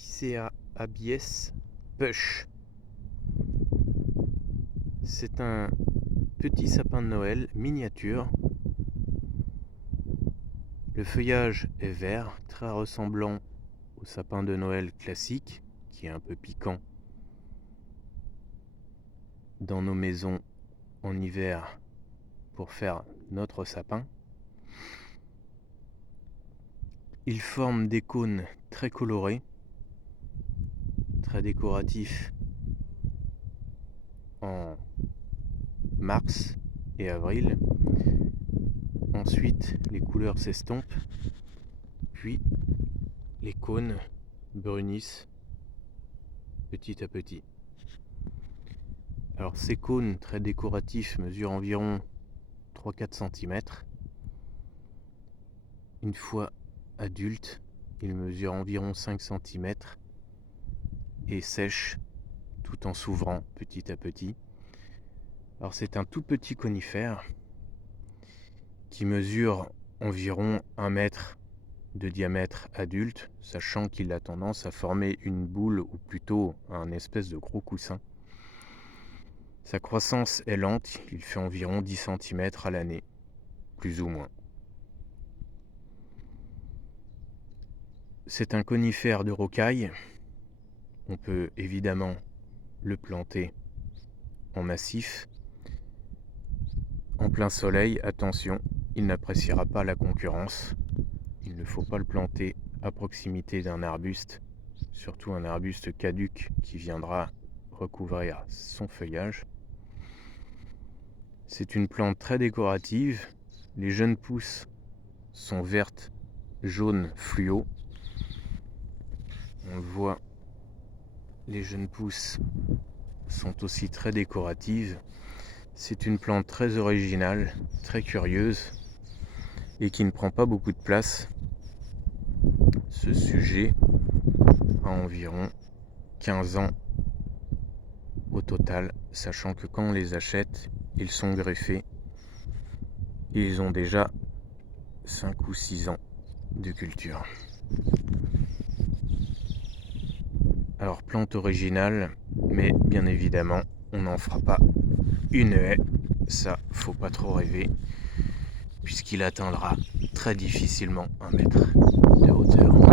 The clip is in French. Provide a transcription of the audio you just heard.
Épicéa abies Push. C'est un petit sapin de Noël miniature. Le feuillage est vert, très ressemblant au sapin de Noël classique, qui est un peu piquant dans nos maisons en hiver pour faire notre sapin. Il forme des cônes très colorés, très décoratifs en mars et avril. Ensuite, les couleurs s'estompent, puis les cônes brunissent petit à petit. Alors ces cônes très décoratifs mesurent environ 3-4 cm. Une fois adultes, ils mesurent environ 5 cm et sèchent tout en s'ouvrant petit à petit. Alors c'est un tout petit conifère qui mesure environ 1 mètre de diamètre adulte, sachant qu'il a tendance à former une boule ou plutôt un espèce de gros coussin. Sa croissance est lente, il fait environ 10 cm à l'année, plus ou moins. C'est un conifère de rocaille. On peut évidemment le planter en massif. En plein soleil, attention, il n'appréciera pas la concurrence. Il ne faut pas le planter à proximité d'un arbuste, surtout un arbuste caduc qui viendra recouvrir son feuillage. C'est une plante très décorative. Les jeunes pousses sont vertes, jaunes, fluo. On le voit, les jeunes pousses sont aussi très décoratives. C'est une plante très originale, très curieuse et qui ne prend pas beaucoup de place. Ce sujet a environ 15 ans au total, sachant que quand on les achète, ils sont greffés et ils ont déjà 5 ou 6 ans de culture. Alors plante originale, mais bien évidemment on n'en fera pas une haie, ça faut pas trop rêver, puisqu'il atteindra très difficilement 1 mètre de hauteur.